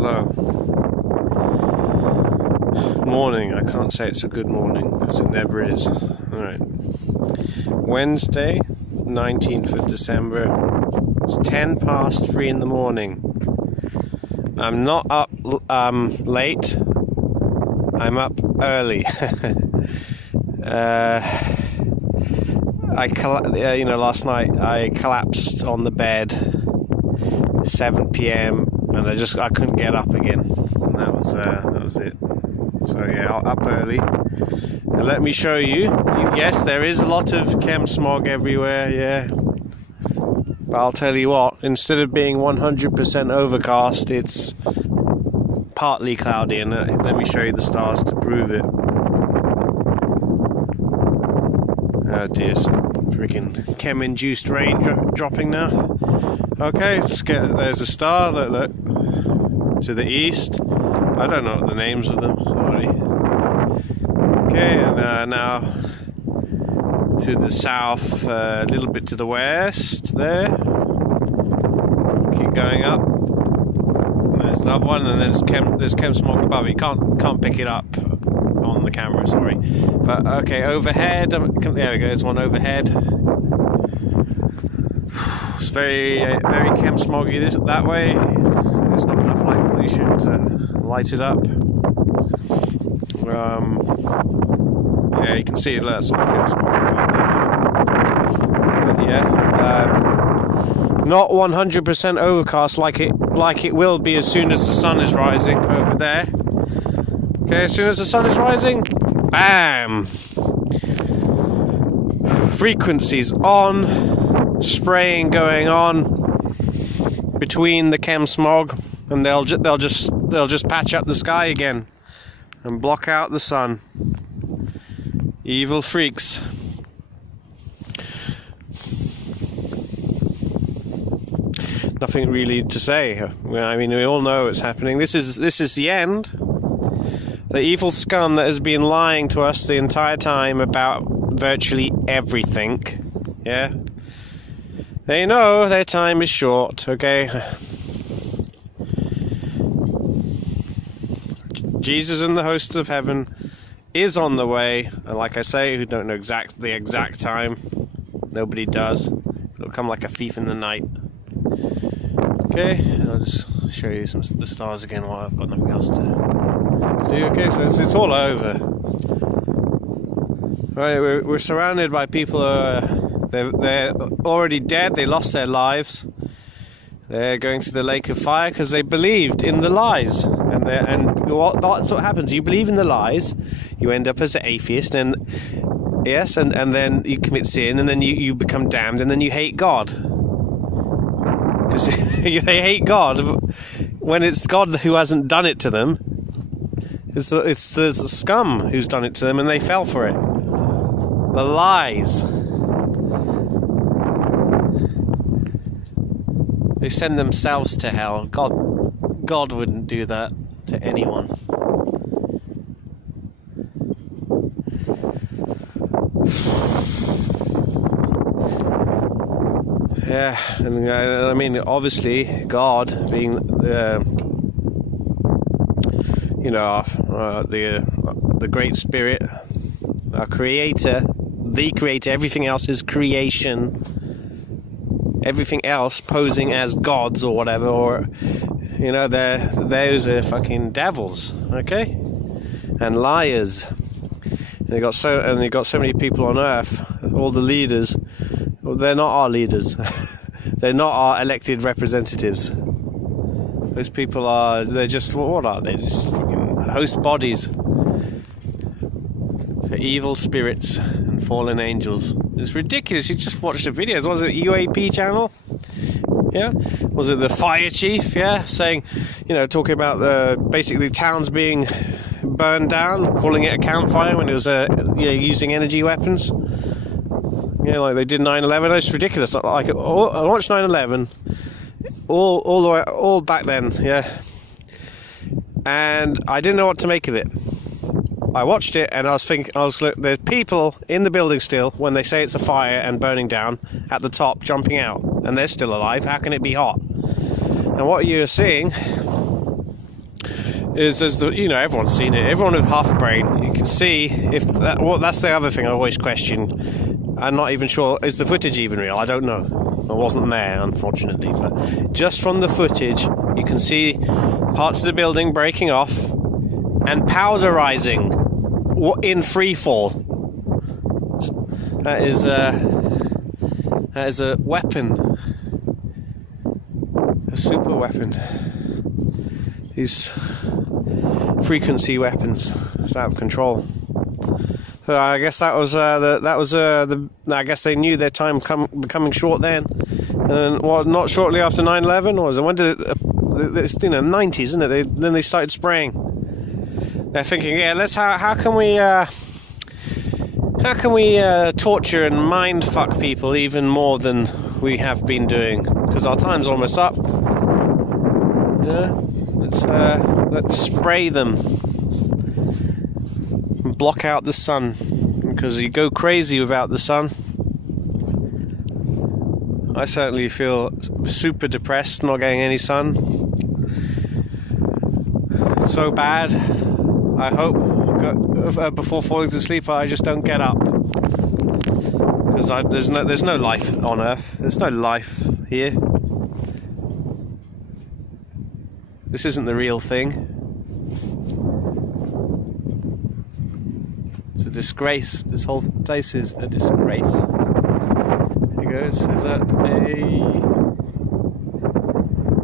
Hello. Morning. I can't say it's a good morning because it never is. Alright. Wednesday, 19th of December. It's 10 past 3 in the morning. I'm not up late. I'm up early. Last night I collapsed on the bed 7 p.m. and I couldn't get up again. And that was it. So yeah, up early. And let me show you. Yes, there is a lot of chem smog everywhere. Yeah. But I'll tell you what. Instead of being 100% overcast, it's partly cloudy. And let me show you the stars to prove it. Oh dear, some freaking chem-induced rain dropping now. Okay, there's a star, look, to the east. I don't know what the names of them, sorry. Okay, and now to the south, a little bit to the west, there. Keep going up. There's another one, and there's chem smog above. You can't pick it up on the camera, sorry. But okay, overhead, there we go, there's one overhead. It's very chem smoggy that way. There's not enough light pollution to light it up. Yeah, you can see it, that's all chem smoggy about there. But yeah, not 100% overcast like it will be as soon as the sun is rising over there. Okay, as soon as the sun is rising, bam! Frequencies on, spraying going on between the chem smog, and they'll just patch up the sky again and block out the sun. Evil freaks. Nothing really to say. I mean, we all know it's happening. This is the end. The evil scum that has been lying to us the entire time about virtually everything, yeah? They know their time is short, okay? Jesus and the hosts of heaven is on the way, and like I say, we don't know the exact time. Nobody does. It'll come like a thief in the night. Okay, and I'll just show you the stars again while I've got nothing else to do. Okay, so it's all over. Right, we're surrounded by people who are they're already dead. They lost their lives. They're going to the lake of fire because they believed in the lies. And that's what happens. You believe in the lies, you end up as an atheist, and yes, and then you commit sin, and then you become damned, and then you hate God. Because they hate God when it's God who hasn't done it to them. It's the scum who's done it to them, and they fell for it. The lies. They send themselves to hell. God wouldn't do that to anyone. Yeah, and I mean, obviously, God being the Great Spirit, our Creator, the Creator. Everything else is creation. Everything else posing as gods or whatever, or those are fucking devils, okay, and liars. And they got so many people on earth, all the leaders. Well, they're not our leaders. They're not our elected representatives. Those people they're just, what are they? Just fucking host bodies for evil spirits and fallen angels. It's ridiculous. You just watched the videos. Was it UAP channel? Yeah. Was it the fire chief? Yeah, saying, talking about basically towns being burned down, calling it a campfire when it was using energy weapons. Like they did 9/11. It's ridiculous. I watched 9/11 all the way, all back then. Yeah, and I didn't know what to make of it. I watched it and I was thinking, there's people in the building still when they say it's a fire and burning down at the top, jumping out, and they're still alive. How can it be hot? And what you're seeing is as the, you know, everyone's seen it. Everyone with half a brain, you can see if that. Well, that's the other thing I always question. I'm not even sure, is the footage even real? I don't know. I wasn't there, unfortunately. But just from the footage, you can see parts of the building breaking off and powder rising in free fall. That is a weapon, a super weapon. These frequency weapons, it's out of control. So I guess that was I guess they knew their time becoming short then, and well, not shortly after 9/11, or was it? When did it? It's, you know, 90s, isn't it? Then they started spraying. They're thinking, yeah, how can we torture and mind fuck people even more than we have been doing? Because our time's almost up. Yeah, let's spray them. Block out the sun, because you go crazy without the sun. I certainly feel super depressed not getting any sun. So bad. I hope before falling to sleep I just don't get up, because there's no life on Earth. There's no life here. This isn't the real thing. It's a disgrace. This whole place is a disgrace. Here goes. Is that a...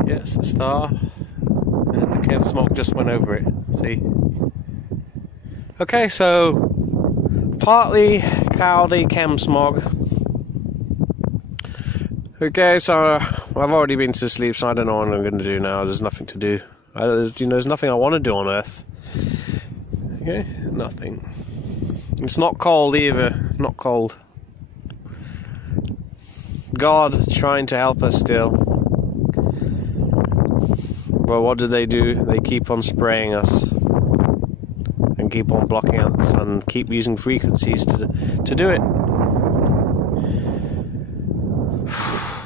Yes, a star. And the chem smog just went over it. See? Okay, so partly cloudy chem smog. Okay, so I've already been to sleep, so I don't know what I'm going to do now. There's nothing to do. There's nothing I want to do on Earth. Okay, nothing. It's not cold either. Not cold. God trying to help us still. But what do? They keep on spraying us. And keep on blocking out the sun. Keep using frequencies to do it.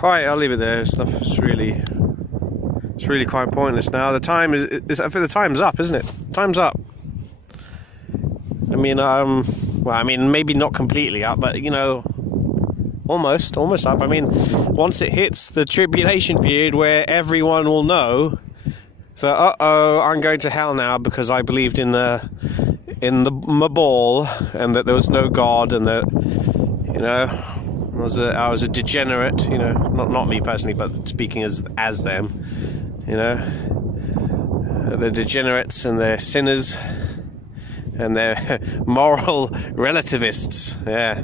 Alright, I'll leave it there. It's really quite pointless now. The time is I think the time's up, isn't it? Time's up. I mean, well, I mean, maybe not completely up, but, you know, almost up. I mean, once it hits the tribulation period where everyone will know that, I'm going to hell now because I believed in the ball, and that there was no God, and that, you know, I was a degenerate, you know, not me personally, but speaking as them, you know, the degenerates and their sinners. And they're moral relativists, yeah.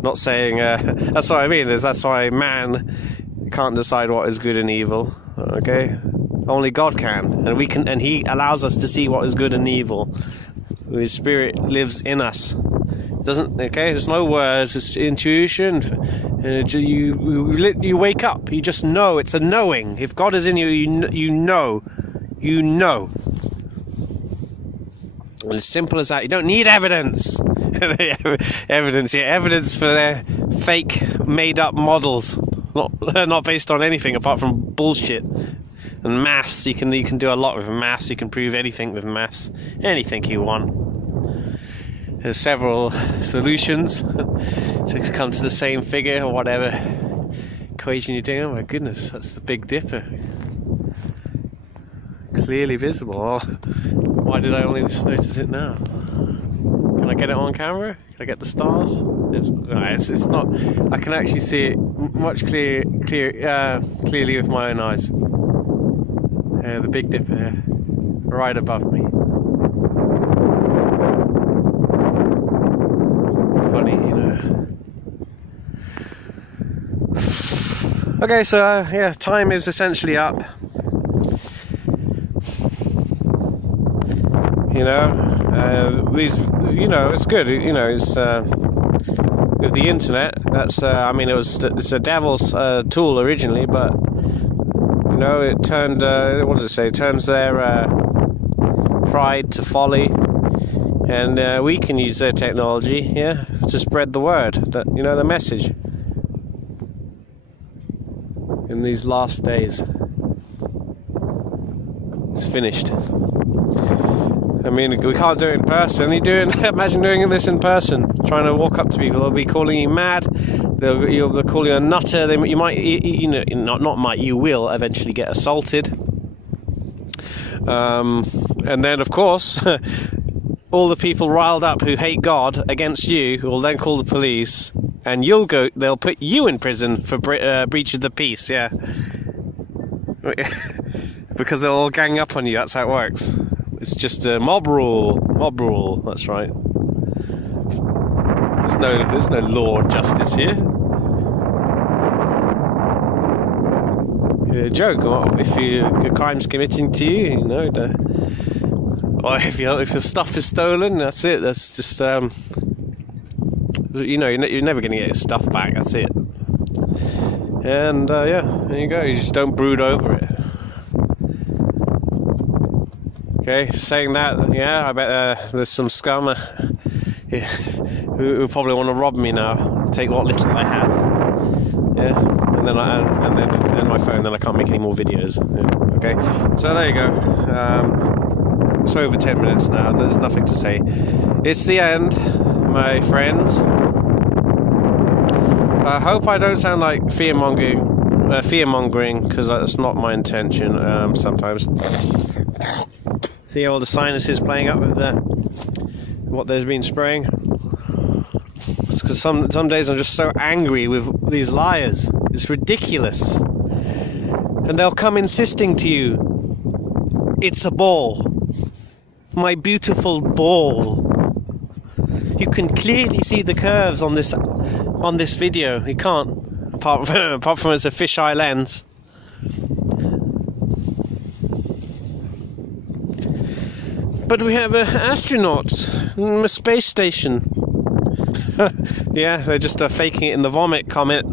Not saying, that's what I mean, that's why man can't decide what is good and evil, okay? Only God can, and He allows us to see what is good and evil. His Spirit lives in us. Doesn't, okay, there's no words, it's intuition. You wake up, you just know, it's a knowing. If God is in you, you know. Well, as simple as that. You don't need evidence. Evidence for their fake, made-up models, not based on anything apart from bullshit. And maths, you can do a lot with maths. You can prove anything with maths, anything you want. There's several solutions to come to the same figure or whatever equation you're doing. Oh my goodness, that's the Big Dipper. Clearly visible. Oh, why did I only just notice it now? Can I get it on camera? Can I get the stars? It's not. I can actually see it much clearly with my own eyes. The Big Dipper here, right above me. Funny, you know. Okay, so yeah, time is essentially up. You know, these, you know, it's good. You know, it's with the internet. That's, I mean, it's a devil's tool originally, but you know, it turned. What does it say? It turns their pride to folly, and we can use their technology, yeah, to spread the word. That, you know, the message in these last days. It's finished. I mean, we can't do it in person. Imagine doing this in person. Trying to walk up to people, they'll be calling you mad. They'll call you a nutter. You might, you will eventually get assaulted. And then, of course, all the people riled up who hate God against you will then call the police, and they'll put you in prison for breach of the peace. Yeah. Because they'll all gang up on you. That's how it works. It's just a mob rule. Mob rule. That's right. There's no law or justice here. A joke. Or if a crime's committing to you, or if your stuff is stolen, that's it. That's just you're never going to get your stuff back. That's it. And yeah, there you go. You just don't brood over it. Okay, saying that, yeah, I bet there's some scum who probably want to rob me now, take what little I have, yeah, and then my phone, then I can't make any more videos. Yeah. Okay, so there you go. It's over 10 minutes now, and there's nothing to say. It's the end, my friends. I hope I don't sound like fear-mongering, because that's not my intention. Sometimes. See all the sinuses playing up with what there's been spraying. Because some days I'm just so angry with these liars. It's ridiculous. And they'll come insisting to you, it's a ball. My beautiful ball. You can clearly see the curves on this video. You can't, apart from it's a fisheye lens. But we have astronauts in a space station. Yeah, they're just faking it in the vomit comet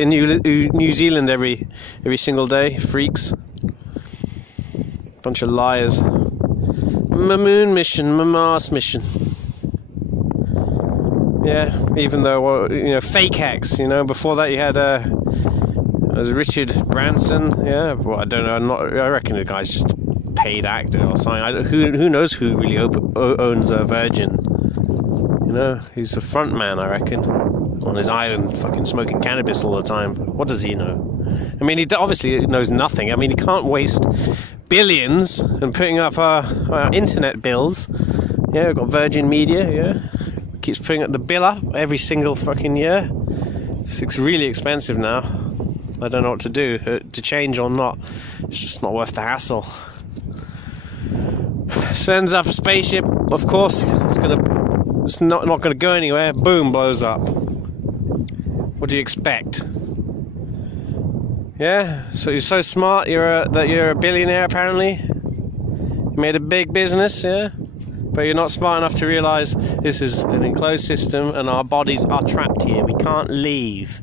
in New Zealand every single day. Freaks. Bunch of liars. My moon mission, my Mars mission. Yeah, even though, fake hacks, before that you had Richard Branson. Yeah, well, I don't know, I reckon the guy's just paid actor or something. Who knows who really owns Virgin? He's the front man, I reckon, on his island, fucking smoking cannabis all the time. What does he know? I mean, he obviously knows nothing. I mean, he can't waste billions and putting up our internet bills. Yeah, we've got Virgin Media. Yeah, keeps putting up the bill up every single fucking year. It's really expensive now. I don't know what to do to change or not. It's just not worth the hassle. Sends up a spaceship, of course. It's not going to go anywhere. Boom, blows up. What do you expect? Yeah, so you're so smart. That you're a billionaire apparently. You made a big business, yeah. But you're not smart enough to realise this is an enclosed system and our bodies are trapped here. We can't leave,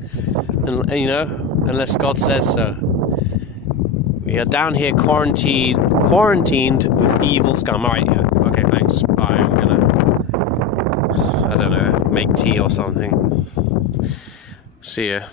unless God says so. We are down here quarantined with evil scum. Alright, yeah. Okay, thanks. Bye. I'm gonna, I don't know, make tea or something. See ya.